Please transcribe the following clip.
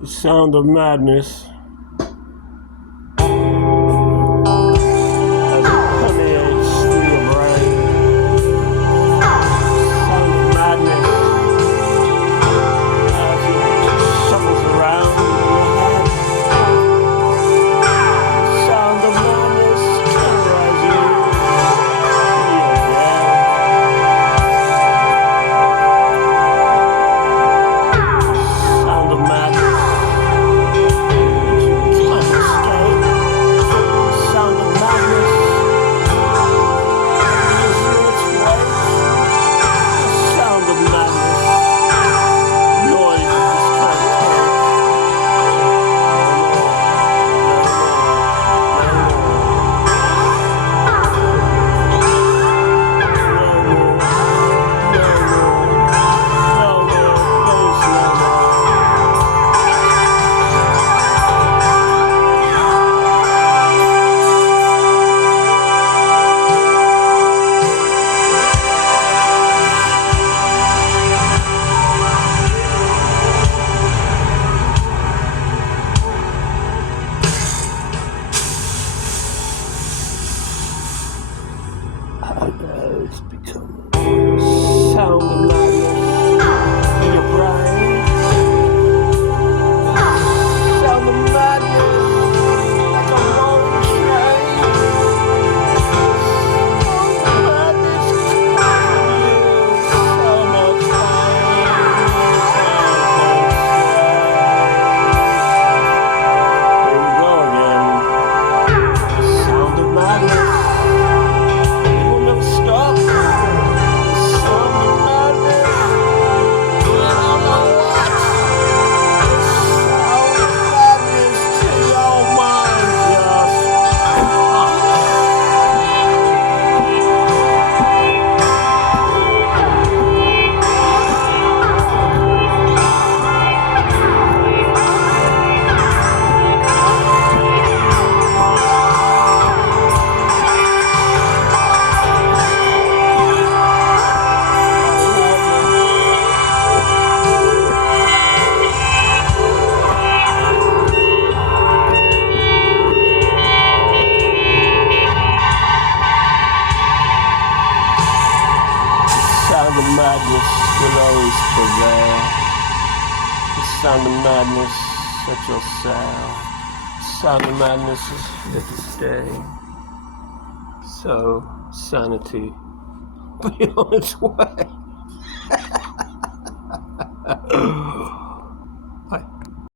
The sound of madness as it permeates through your brain. Sound of madness as it shuffles around in your head. Sound of madness terrorizing you in your brain. Sound of madness that you can't escape. Sound of madness gives you its weight. Sound of madness, noise you just can't take. It's become sound of madness in your brain. Sound of madness like a rolling train. Sound of madness causing you so much pain. Here we go again. Sound of madness. Stop. Sound of madness. I don't know what. Sound of madness to your mind just. Sound of madness will always prevail. The sound of madness at your sail. Sound of madness is here to stay. So sanity be on its way.